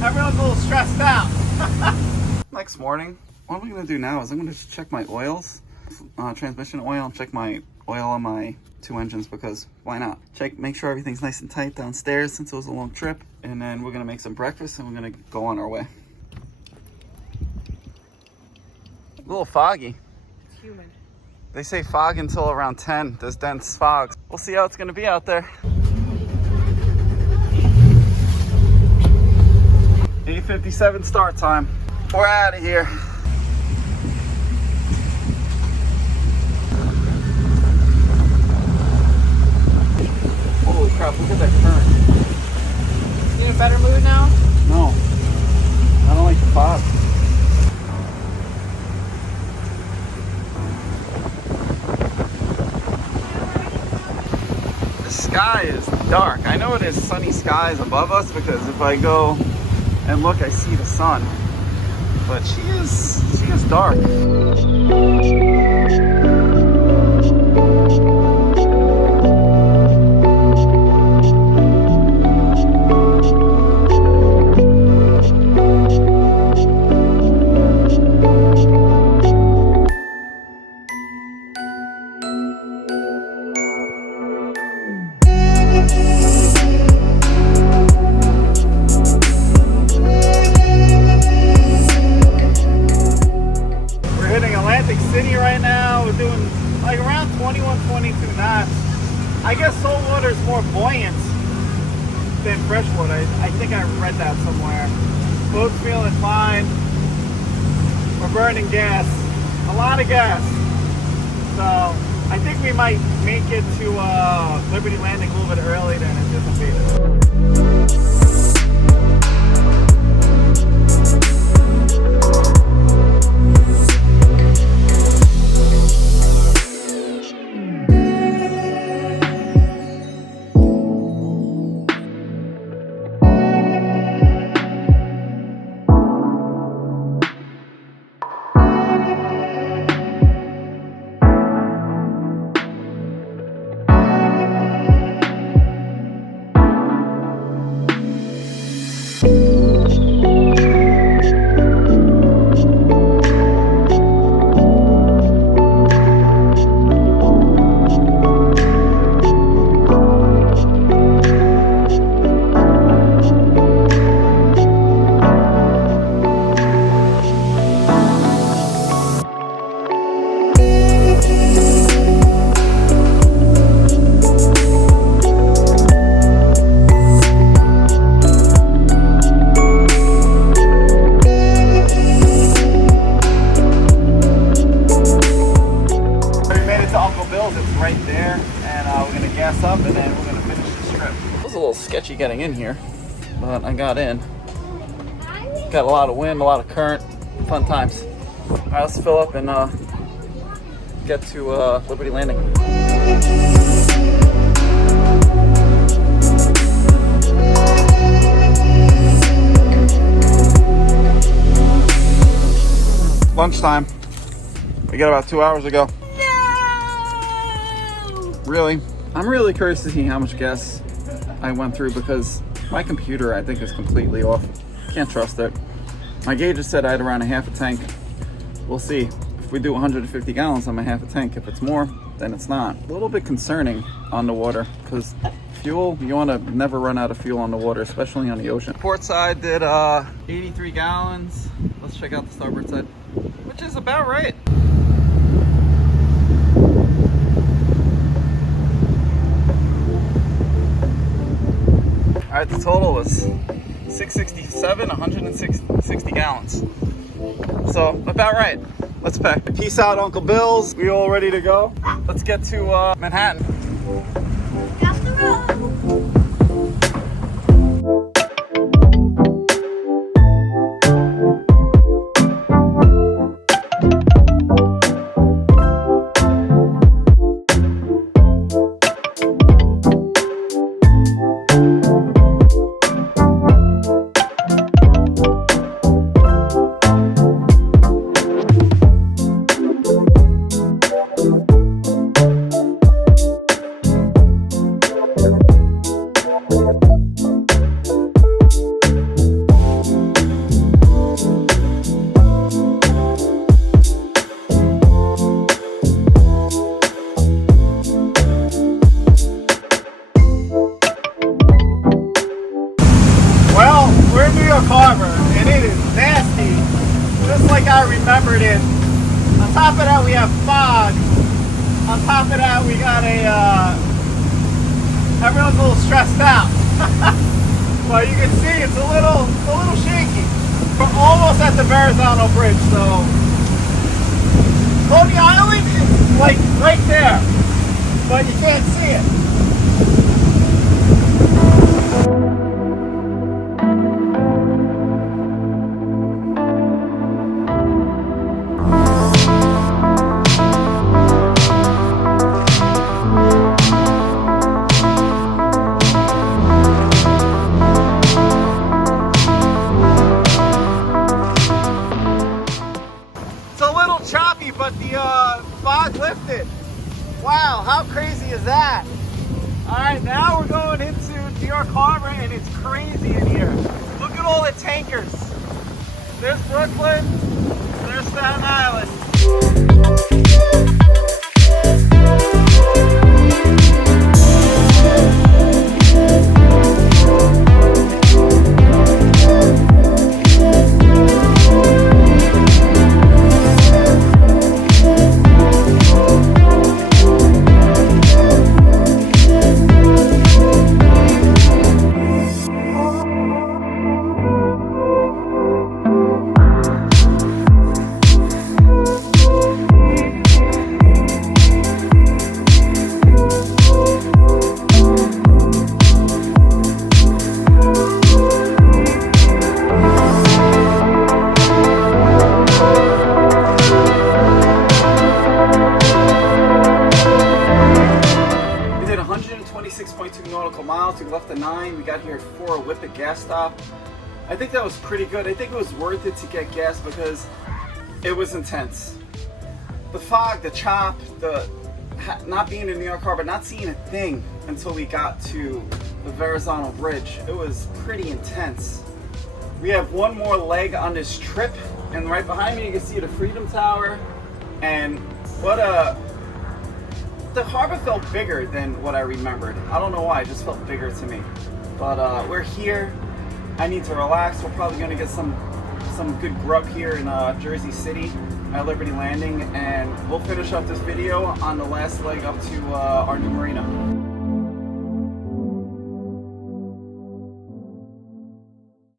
Everyone's a little stressed out. Next morning, what I'm going to do now is I'm going to check my oils, transmission oil, and check my oil on my 2 engines, because why not? Make sure everything's nice and tight downstairs since it was a long trip. And then we're going to make some breakfast and we're going to go on our way. A little foggy. It's humid. They say fog until around 10. There's dense fog. We'll see how it's going to be out there. 8:57 start time. We're out of here. Holy crap, look at that current. You in a better mood now? No, I don't like the fog. The sky is dark. I know it is sunny skies above us because if I go and look, I see the sun. But she is dark. I guess salt water is more buoyant than freshwater. I think I read that somewhere. Boat's feeling fine. We're burning gas. A lot of gas. So I think we might make it to Liberty Landing a little bit early than anticipated. Up and then we're gonna finish this trip. It was a little sketchy getting in here, but I got in. Got a lot of wind, a lot of current, fun times. All right, let's fill up and get to Liberty Landing. Lunchtime. We got about 2 hours ago. No! Really? I'm really curious to see how much gas I went through because my computer, I think, is completely off. Can't trust it. My gauge said I had around a half a tank. We'll see. If we do 150 gallons, I'm a half a tank. If it's more, then it's not. A little bit concerning on the water because fuel, you want to never run out of fuel on the water, especially on the ocean. Port side did 83 gallons. Let's check out the starboard side, which is about right. All right, the total was 667, 160 gallons. So about right. Let's pack. Peace out, Uncle Bill's. We all ready to go? Let's get to Manhattan. Off the road. Harbor, and it is nasty, just like I remembered it. On top of that, we have fog. On top of that, we got everyone's a little stressed out. But you can see it's a little shaky. We're almost at the Verrazano Bridge, so Coney Island is like right there, but you can't see it. Choppy, but the fog lifted. Wow, how crazy is that? All right, now we're going into New York Harbor, and it's crazy in here. Look at all the tankers. There's Brooklyn, there's Staten Island. We did 126.2 nautical miles. We left at 9. We got here at 4 with the gas stop. I think that was pretty good. I think it was worth it to get gas because it was intense. The fog, the chop, the not being in New York Harbor, not seeing a thing until we got to the Verrazano Bridge. It was pretty intense. We have one more leg on this trip, and right behind me you can see the Freedom Tower. And the harbor felt bigger than what I remembered. I don't know why, it just felt bigger to me. But we're here. I need to relax. We're probably gonna get some good grub here in Jersey City at Liberty Landing, and we'll finish up this video on the last leg up to our new marina.